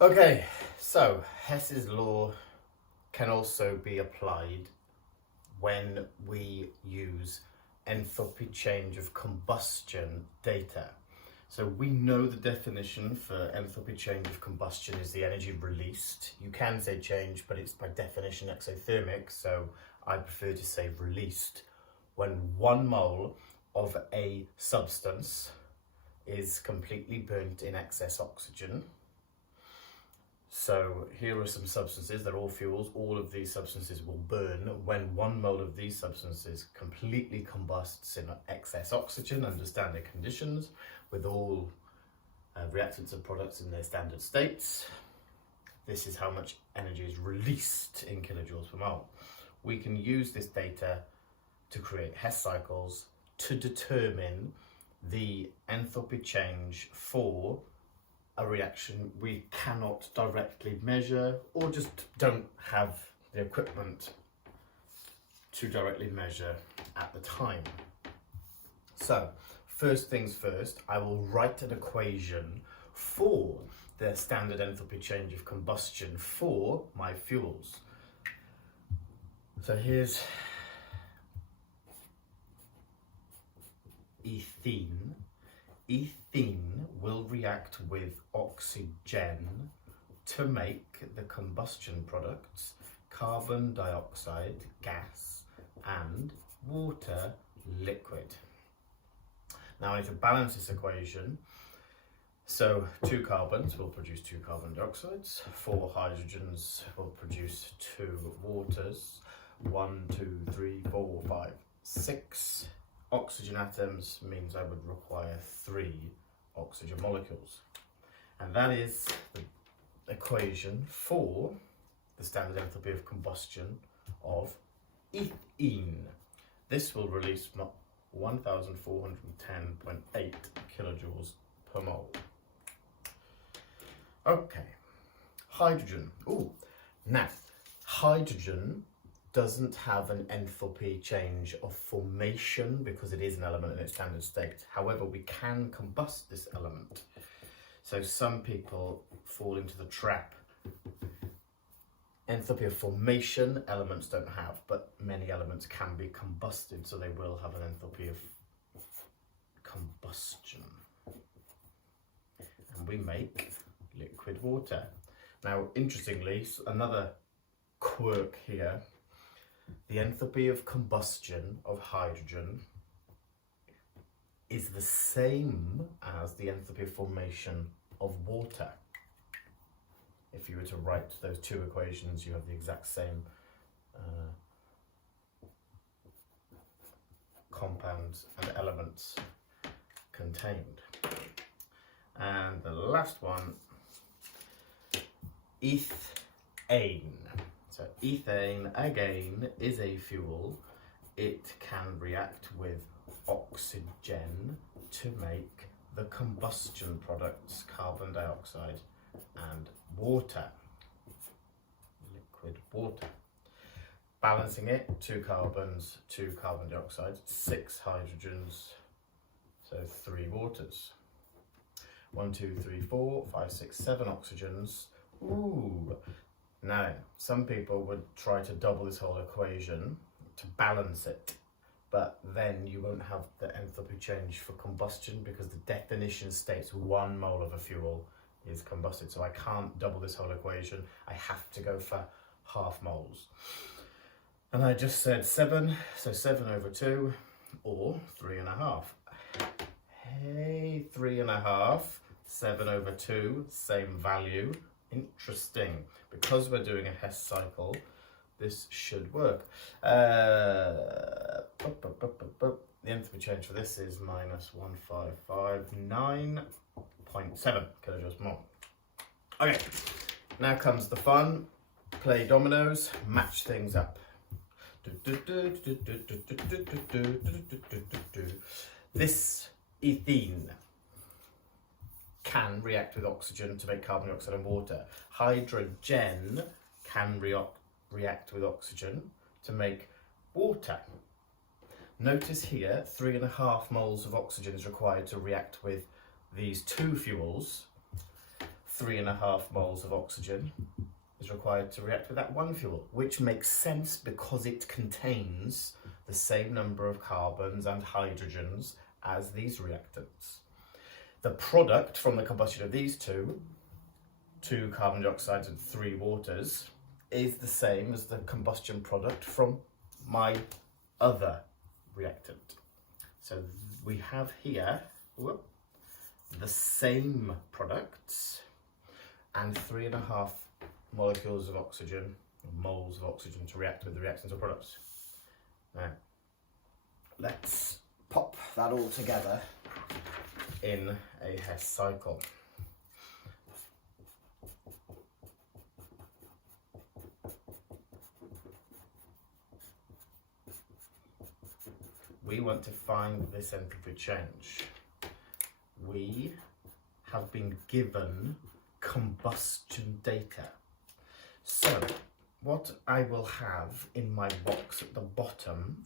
Okay, so Hess's law can also be applied when we use enthalpy change of combustion data. So we know the definition for enthalpy change of combustion is the energy released. You can say change, but it's by definition exothermic, so I prefer to say released. When 1 mole of a substance is completely burnt in excess oxygen. So here are some substances, they're all fuels. All of these substances will burn when 1 mole of these substances completely combusts in excess oxygen under standard conditions, with all reactants and products in their standard states. This is how much energy is released in kilojoules per mole. We can use this data to create Hess cycles to determine the enthalpy change for a reaction we cannot directly measure or just don't have the equipment to directly measure at the time. So first things first, I will write an equation for the standard enthalpy change of combustion for my fuels. So here's ethene. Ethene will react with oxygen to make the combustion products carbon dioxide, gas, and water, liquid. Now I need to balance this equation. So 2 carbons will produce 2 carbon dioxides, 4 hydrogens will produce 2 waters, 1, 2, 3, 4, 5, 6 oxygen atoms means I would require 3 oxygen molecules. And that is the equation for the standard enthalpy of combustion of ethene. This will release 1410.8 kilojoules per mole. Okay, hydrogen. Now hydrogen doesn't have an enthalpy change of formation because it is an element in its standard state. However, we can combust this element. So some people fall into the trap. Enthalpy of formation elements don't have, but many elements can be combusted, so they will have an enthalpy of combustion. And we make liquid water. Now, interestingly, another quirk here, the enthalpy of combustion of hydrogen is the same as the enthalpy of formation of water. If you were to write those 2 equations, you have the exact same compounds and elements contained. And the last one, ethane. So ethane, again, is a fuel. It can react with oxygen to make the combustion products carbon dioxide and water, liquid water. Balancing it, 2 carbons, 2 carbon dioxide, 6 hydrogens, so 3 waters. 1, 2, 3, 4, 5, 6, 7 oxygens. Now, some people would try to double this whole equation to balance it, but then you won't have the enthalpy change for combustion because the definition states 1 mole of a fuel is combusted. So I can't double this whole equation. I have to go for half moles. And I just said 7, so 7 over 2 or 3.5. Hey, 3.5, 7 over 2, same value. Interesting. Because we're doing a Hess cycle, this should work. The enthalpy change for this is minus 1559.7 kilojoules per mole. Okay, now comes the fun. Play dominoes, match things up. This ethene can react with oxygen to make carbon dioxide and water. Hydrogen can react with oxygen to make water. Notice here, 3.5 moles of oxygen is required to react with these 2 fuels. 3.5 moles of oxygen is required to react with that one fuel, which makes sense because it contains the same number of carbons and hydrogens as these reactants. The product from the combustion of these two carbon dioxides and 3 waters, is the same as the combustion product from my other reactant. So we have here the same products and 3.5 molecules of oxygen, or moles of oxygen, to react with the reactants or products. Now, let's pop that all together in a Hess cycle. We want to find this enthalpy change. We have been given combustion data. So what I will have in my box at the bottom,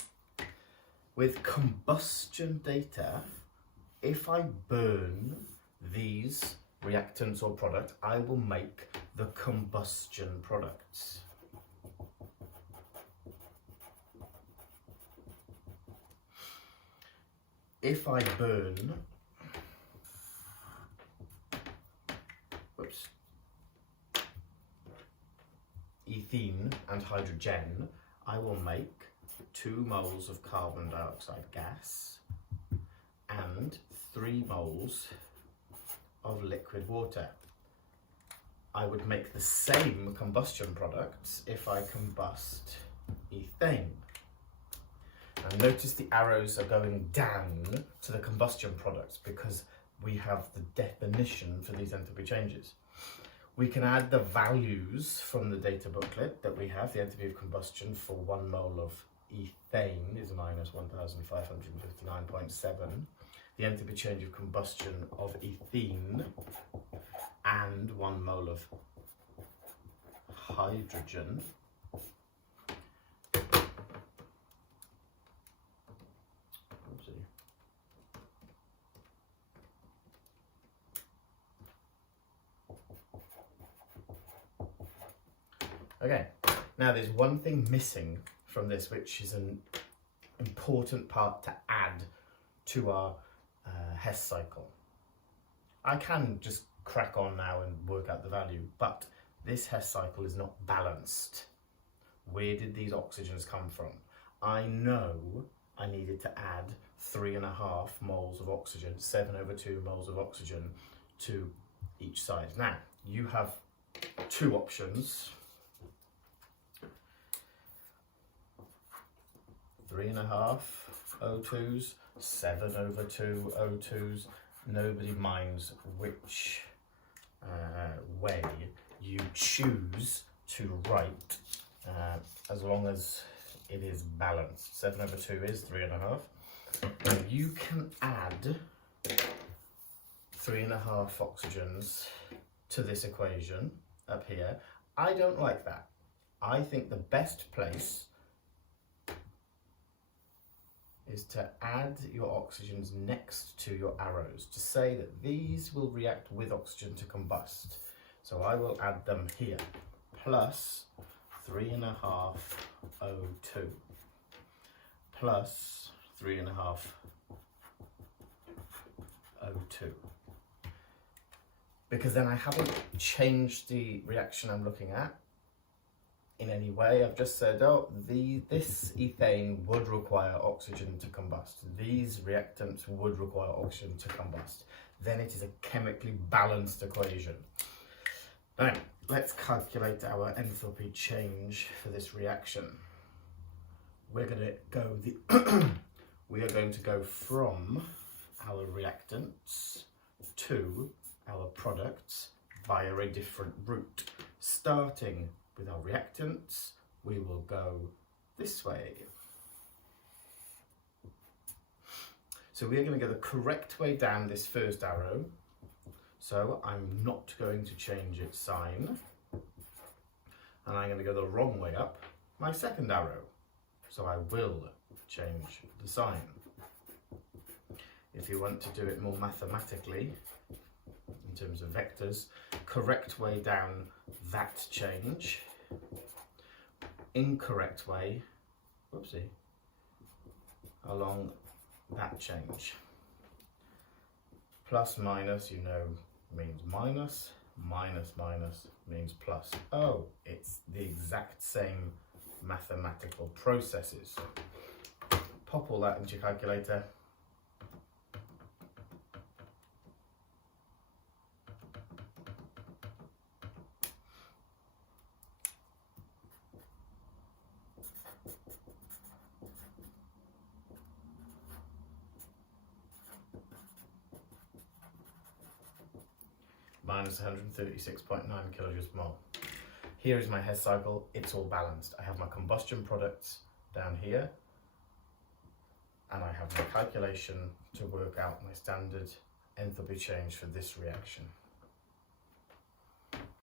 with combustion data, if I burn these reactants or product, I will make the combustion products. If I burn, ethene and hydrogen, I will make 2 moles of carbon dioxide gas and 3 moles of liquid water. I would make the same combustion products if I combust ethane. And notice the arrows are going down to the combustion products because we have the definition for these enthalpy changes. We can add the values from the data booklet that we have. The enthalpy of combustion for 1 mole of ethane is minus 1559.7. The enthalpy change of combustion of ethene and 1 mole of hydrogen Okay, now there's one thing missing from this, which is an important part to add to our Hess cycle. I can just crack on now and work out the value, but this Hess cycle is not balanced. Where did these oxygens come from? I know I needed to add 3.5 moles of oxygen, 7/2 moles of oxygen to each side. Now, you have 2 options. 3.5 O2s, 7/2 O2s. Nobody minds which way you choose to write, as long as it is balanced. 7/2 is 3.5. Now you can add 3.5 oxygens to this equation up here. I don't like that. I think the best place is to add your oxygens next to your arrows to say that these will react with oxygen to combust. So I will add them here, plus 3.5 O2, plus 3.5 O2. Because then I haven't changed the reaction I'm looking at in any way. I've just said, oh, this ethane would require oxygen to combust. These reactants would require oxygen to combust. Then it is a chemically balanced equation. Now, let's calculate our enthalpy change for this reaction. We're going to go we are going to go from our reactants to our products via a different route. Starting with our reactants, we will go this way. So we're going to go the correct way down this first arrow. So I'm not going to change its sign. And I'm going to go the wrong way up my second arrow. So I will change the sign. If you want to do it more mathematically, in terms of vectors, correct way down that change, incorrect way, whoopsie, along that change. Plus minus, you know, means minus, minus minus means plus. Oh, it's the exact same mathematical processes. Pop all that into your calculator. Minus 136.9 kilojoules per mole. Here is my Hess cycle, it's all balanced. I have my combustion products down here, and I have my calculation to work out my standard enthalpy change for this reaction.